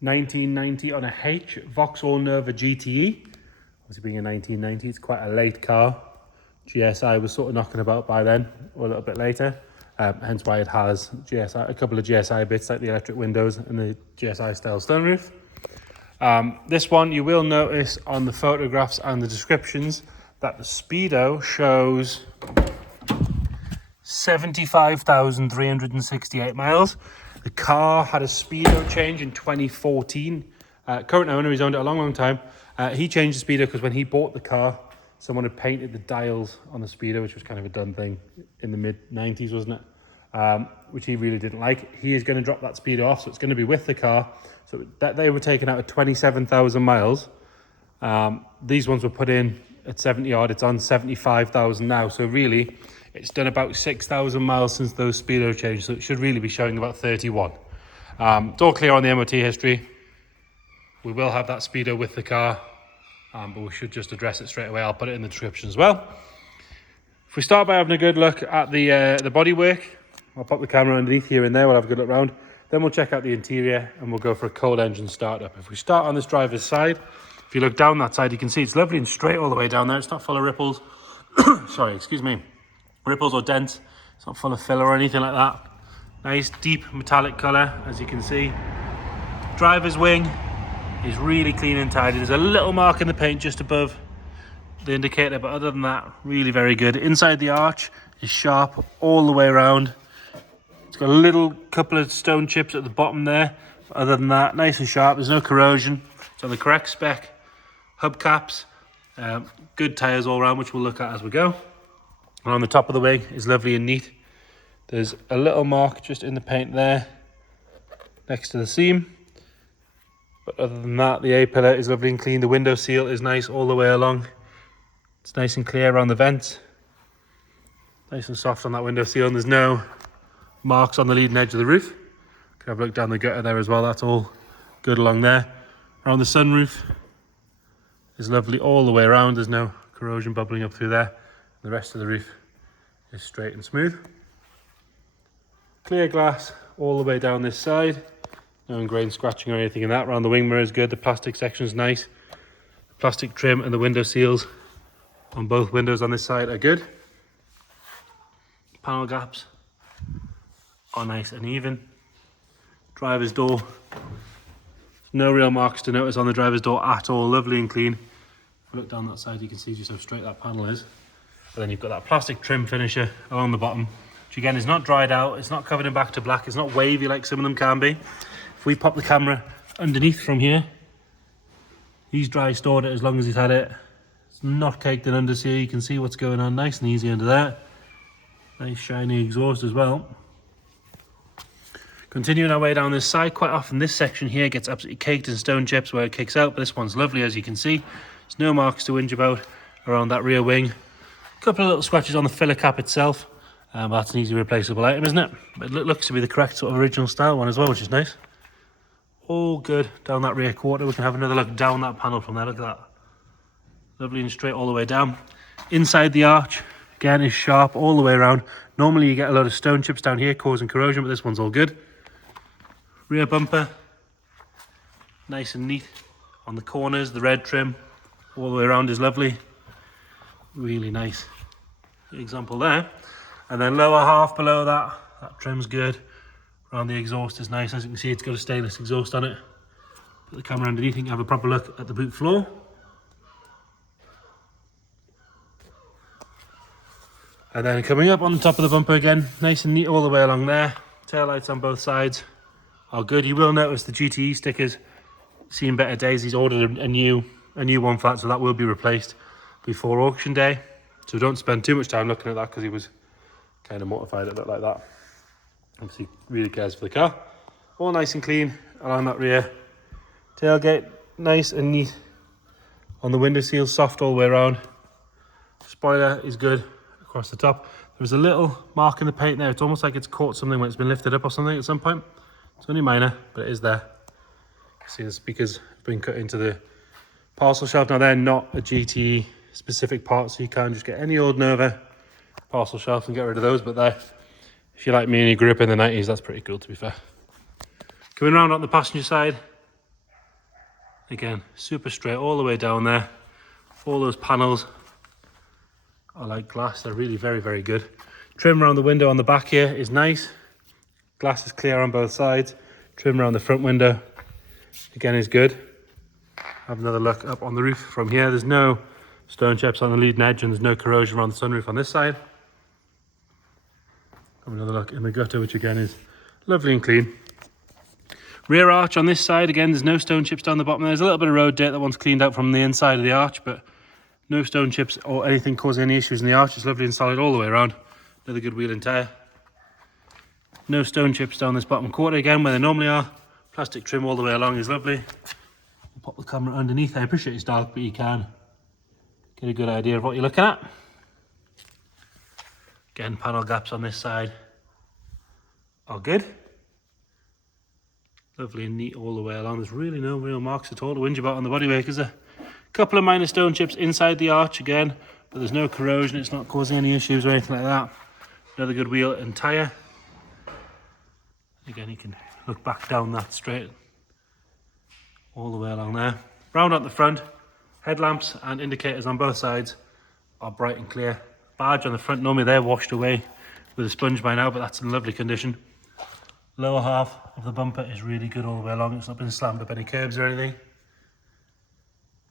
1990 on a Vauxhall Nova GTE. Obviously being a 1990, it's quite a late car. GSI was sort of knocking about by then, or a little bit later. Hence why it has a couple of GSI bits like the electric windows and the GSI style sunroof. This one, you will notice on the photographs and the descriptions that the speedo shows 75,368 miles. The car had a speedo change in 2014. Current owner, he's owned it a long time. He changed the speedo because when he bought the car, someone had painted the dials on the speedo, which was kind of a done thing in the mid-90s, wasn't it? Which he really didn't like. He is going to drop that speedo off, so it's going to be with the car. So that they were taken out at 27,000 miles. These ones were put in at 70 odd. It's on 75,000 now. So really, it's done about 6,000 miles since those speedo changed. So it should really be showing about 31. It's all clear on the MOT history. We will have that speedo with the car, but we should just address it straight away. I'll put it in the description as well. If we start by having a good look at the bodywork, I'll pop the camera underneath here and there. We'll have a good look around. Then we'll check out the interior and we'll go for a cold engine startup. If we start on this driver's side, if you look down that side, you can see it's lovely and straight all the way down there. It's not full of ripples. Sorry, excuse me. Ripples or dents. It's not full of filler or anything like that. Nice deep metallic colour, as you can see. Driver's wing is really clean and tidy. There's a little mark in the paint just above the indicator, but other than that, really very good. Inside the arch is sharp all the way around. It's got a little couple of stone chips at the bottom there. But other than that, nice and sharp. There's no corrosion. It's on the correct spec. Hubcaps, good tyres all around, which we'll look at as we go. And on the top of the wing is lovely and neat. There's a little mark just in the paint there, next to the seam. But other than that, the A-pillar is lovely and clean. The window seal is nice all the way along. It's nice and clear around the vents. Nice and soft on that window seal, and there's no marks on the leading edge of the roof. Can have a look down the gutter there as well. That's all good along there. Around the sunroof is lovely all the way around. There's no corrosion bubbling up through there. The rest of the roof is straight and smooth. Clear glass all the way down this side. No ingrained scratching or anything in that. Around the wing mirror is good. The plastic section is nice. The plastic trim and the window seals on both windows on this side are good. Panel gaps are nice and even. Driver's door, no real marks to notice on the driver's door at all. Lovely and clean. If you look down that side, you can see just how straight that panel is. And then you've got that plastic trim finisher along the bottom, which again is not dried out. It's not covered in back to black. It's not wavy like some of them can be. If we pop the camera underneath from here, he's dry stored it as long as he's had it. It's not caked in under here. You can see what's going on nice and easy under there. Nice shiny exhaust as well. Continuing our way down this side, quite often this section here gets absolutely caked in stone chips where it kicks out, but this one's lovely as you can see. There's no marks to whinge about around that rear wing. A couple of little scratches on the filler cap itself, but that's an easy replaceable item, isn't it? But it looks to be the correct sort of original style one as well, which is nice. All good down that rear quarter. We can have another look down that panel from there. Look at that. Lovely and straight all the way down. Inside the arch, again, is sharp all the way around. Normally you get a lot of stone chips down here causing corrosion, but this one's all good. Rear bumper, nice and neat. On the corners, the red trim all the way around is lovely. Really nice example there. And then lower half below that trim's good. Around the exhaust is nice. As you can see, it's got a stainless exhaust on it. Put the camera underneath, you can have a proper look at the boot floor. And then coming up on the top of the bumper again, nice and neat all the way along there. Tail lights on both sides are good. You will notice the GTE stickers seen better days. He's ordered a new one for that, so that will be replaced before auction day. So don't spend too much time looking at that because he was kind of mortified it looked like that. Obviously really cares for the car. All nice and clean along that rear tailgate, nice and neat on the window seal, soft all the way around. Spoiler is good across the top. There's a little mark in the paint there. It's almost like it's caught something when it's been lifted up or something at some point. It's only minor, but it is there. You can see the speakers have been cut into the parcel shelf. Now they're not a GTE specific part, so you can't just get any old Nova parcel shelf and get rid of those, but they're, if you're like me and you grew up in the 90s, that's pretty cool to be fair. Coming around on the passenger side, Again, super straight all the way down there. All those panels are like glass. They're really very, very good. Trim around the window on the back here is nice. Glass is clear on both sides. Trim around the front window, again, is good. Have another look up on the roof from here. There's no stone chips on the leading edge and there's no corrosion around the sunroof on this side. Have another look in the gutter, which again is lovely and clean. Rear arch on this side, again, there's no stone chips down the bottom. There's a little bit of road dirt that one's cleaned out from the inside of the arch, but no stone chips or anything causing any issues in the arch. It's lovely and solid all the way around. Another good wheel and tyre. No stone chips down this bottom quarter again where they normally are. Plastic trim all the way along is lovely. We'll pop the camera underneath. I appreciate it's dark, but you can get a good idea of what you're looking at. Again, panel gaps on this side are good. Lovely and neat all the way along. There's really no real marks at all to whinge about on the bodywork. There's a couple of minor stone chips inside the arch again, but there's no corrosion. It's not causing any issues or anything like that. Another good wheel and tyre. Again, you can look back down that straight all the way along there. Round out the front, headlamps and indicators on both sides are bright and clear. Badge on the front, normally they're washed away with a sponge by now, but that's in lovely condition. Lower half of the bumper is really good all the way along. It's not been slammed up any curbs or anything.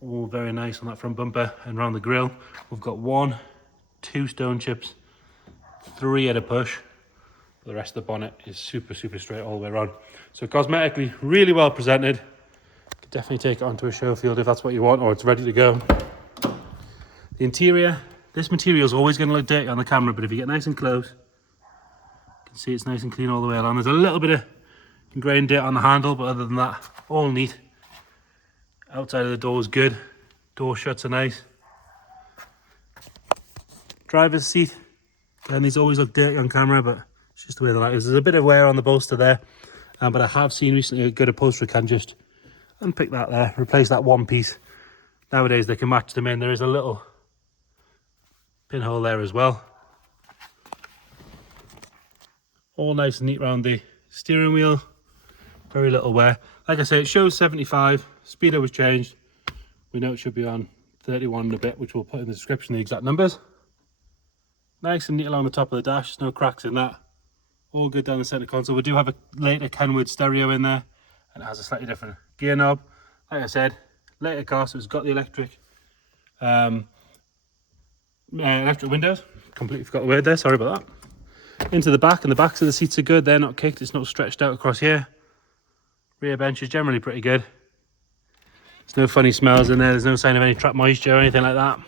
All very nice on that front bumper. And around the grille, we've got 1, 2 stone chips, 3 at a push. The rest of the bonnet is super, super straight all the way around. So cosmetically, really well presented. Could definitely take it onto a show field if that's what you want, or it's ready to go. The interior, this material is always going to look dirty on the camera, but if you get nice and close, see it's nice and clean all the way along. There's a little bit of ingrained dirt on the handle, but other than that, all neat. Outside of the door is good. Door shuts are nice. Driver's seat, again, these always look dirty on camera, but it's just the way the light is. There's a bit of wear on the bolster there, but I have seen recently a good upholsterer can just unpick that there, replace that one piece. Nowadays they can match them in. There is a little pinhole there as well. All nice and neat around the steering wheel. Very little wear. Like I say, it shows 75. Speedo was changed. We know it should be on 31 and a bit, which we'll put in the description, the exact numbers. Nice and neat along the top of the dash. No cracks in that. All good down the centre console. We do have a later Kenwood stereo in there, and it has a slightly different gear knob. Like I said, later car, so it's got the electric windows. Completely forgot the word there. Sorry about that. Into the back, and the backs of the seats are good. They're not kicked. It's not stretched out across here. Rear bench is generally pretty good. There's no funny smells in there. There's no sign of any trapped moisture or anything like that.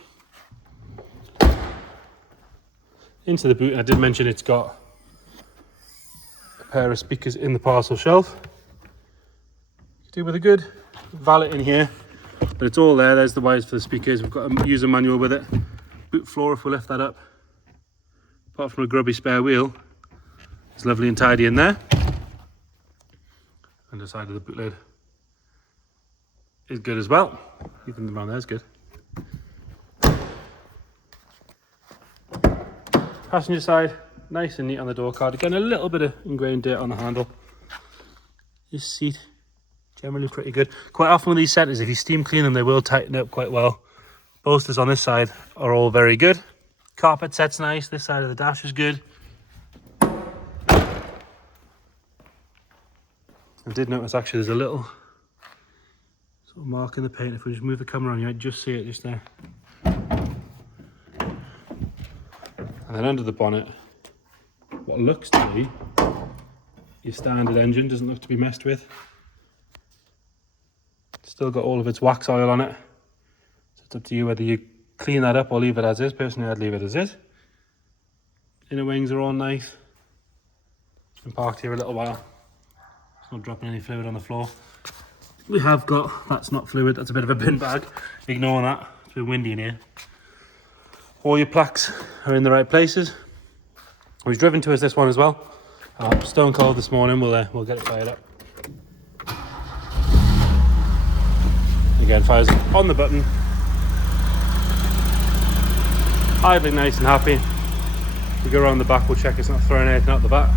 Into the boot, I did mention it's got a pair of speakers in the parcel shelf. You do with a good valet in here, but it's all there. There's the wires for the speakers. We've got a user manual with it. Boot floor, if we lift that up, apart from a grubby spare wheel, it's lovely and tidy in there. And the side of the boot lid is good as well. Even around there is good. Passenger side, nice and neat on the door card. Again, a little bit of ingrained dirt on the handle. This seat, generally pretty good. Quite often with these setters, if you steam clean them, they will tighten up quite well. Bolsters on this side are all very good. Carpet set's nice. This side of the dash is good. I did notice actually there's a little sort of mark in the paint. If we just move the camera on, you might just see it just there. And then under the bonnet, what looks to be your standard engine, doesn't look to be messed with. Still got all of its wax oil on it. So it's up to you whether you clean that up or leave it as is. Personally, I'd leave it as is. Inner wings are all nice. It's been parked here a little while. It's not dropping any fluid on the floor. We have got, that's not fluid, that's a bit of a bin bag. Ignore that, it's been windy in here. All your plaques are in the right places. We've driven to us this one as well. Stone cold this morning, we'll get it fired up. Again, fires on the button. Idling nice and happy. We go around the back, we'll check it's not throwing anything out the back.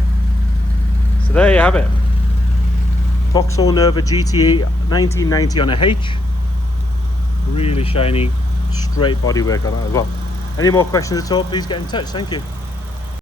So there you have it. Vauxhall Nova GTE 1990 on a H. Really shiny, straight bodywork on that as well. Any more questions at all, please get in touch. Thank you.